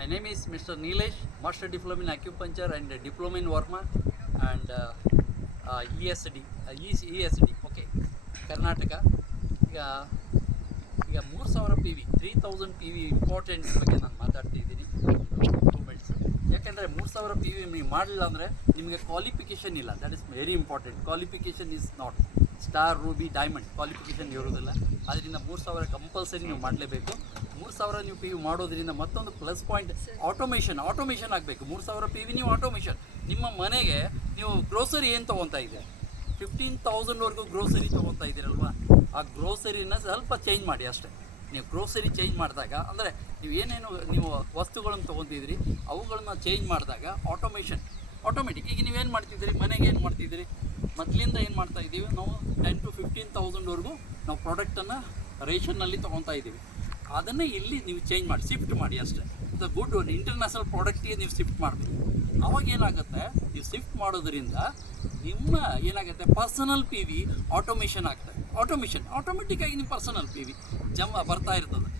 My name is Mr. Nilesh, Master Diploma in Acupuncture and Diploma in Varma and uh, uh, ESD, uh, S ESD, okay, Karnataka ಈಗ ಈಗ ಮೂರು ಸಾವಿರ P V three thousand P V importance ಬಗ್ಗೆ ನಾನು ಮಾತಾಡ್ತಿದ್ದೀನಿ improvements ಯಾಕೆಂದರೆ ಮೂರು ಸಾವಿರ ಪಿ ವಿ ನೀವು ಮಾಡಲಿಲ್ಲ ಅಂದರೆ ನಿಮಗೆ ಕ್ವಾಲಿಫಿಕೇಷನ್ ಇಲ್ಲ. That is very important qualification is not star ruby diamond qualification ಇರೋದಿಲ್ಲ ಅದರಿಂದ ಮೂರು ಸಾವಿರ ಕಂಪಲ್ಸರಿ ನೀವು ಮಾಡಲೇಬೇಕು. ಮೂರು ಸಾವಿರ ನೀವು ಪಿ ವಿ ಮಾಡೋದ್ರಿಂದ ಮತ್ತೊಂದು ಪ್ಲಸ್ ಪಾಯಿಂಟ್ ಆಟೋಮೇಷನ್ ಆಟೋಮೇಷನ್ ಆಗಬೇಕು. ಮೂರು ಸಾವಿರ ಪಿ ವಿ ನೀವು ಆಟೋಮೇಷನ್ ನಿಮ್ಮ ಮನೆಗೆ ನೀವು ಗ್ರೋಸರಿ ಏನು ತೊಗೊತಾ ಇದೆ ಫಿಫ್ಟೀನ್ ತೌಸಂಡ್ವರೆಗೂ ಗ್ರೋಸರಿ ತೊಗೊತಾ ಇದ್ದೀರಲ್ವಾ? ಆ ಗ್ರೋಸರಿನ ಸ್ವಲ್ಪ ಚೇಂಜ್ ಮಾಡಿ ಅಷ್ಟೇ. ನೀವು ಗ್ರೋಸರಿ ಚೇಂಜ್ ಮಾಡಿದಾಗ, ಅಂದರೆ ನೀವು ಏನೇನು ನೀವು ವಸ್ತುಗಳನ್ನು ತೊಗೊತಿದ್ರಿ ಅವುಗಳನ್ನ ಚೇಂಜ್ ಮಾಡಿದಾಗ ಆಟೋಮೇಷನ್ ಆಟೋಮೆಟಿಕ್ ಈಗ ನೀವೇನು ಮಾಡ್ತಿದ್ದೀರಿ? ಮನೆಗೆ ಏನು ಮಾಡ್ತಿದ್ದೀರಿ? ಮೊದಲಿಂದ ಏನು ಮಾಡ್ತಾ ಇದ್ದೀವಿ? ನಾವು ಟೆನ್ ಟು ಫಿಫ್ಟೀನ್ ತೌಸಂಡ್ವರೆಗೂ ನಾವು ಪ್ರಾಡಕ್ಟನ್ನು ರೇಷನ್ನಲ್ಲಿ ತೊಗೊತಾ ಇದ್ದೀವಿ. ಅದನ್ನೇ ಇಲ್ಲಿ ನೀವು ಚೇಂಜ್ ಮಾಡಿ ಶಿಫ್ಟ್ ಮಾಡಿ ಅಷ್ಟೇ. ದ ಗುಡ್ ಇಂಟರ್ನ್ಯಾಷನಲ್ ಪ್ರಾಡಕ್ಟಿಗೆ ನೀವು ಶಿಫ್ಟ್ ಮಾಡಬೇಕು. ಅವಾಗ ಏನಾಗುತ್ತೆ? ನೀವು ಶಿಫ್ಟ್ ಮಾಡೋದರಿಂದ ನಿಮ್ಮ ಏನಾಗುತ್ತೆ? ಪರ್ಸನಲ್ ಪಿ ವಿ ಆಟೋಮೇಷನ್ ಆಗ್ತದೆ. ಆಟೋಮೇಷನ್ ಆಟೋಮೆಟಿಕ್ಕಾಗಿ ನಿಮ್ಮ ಪರ್ಸನಲ್ ಪಿ ವಿ ಜಮ ಬರ್ತಾ ಇರ್ತದೆ.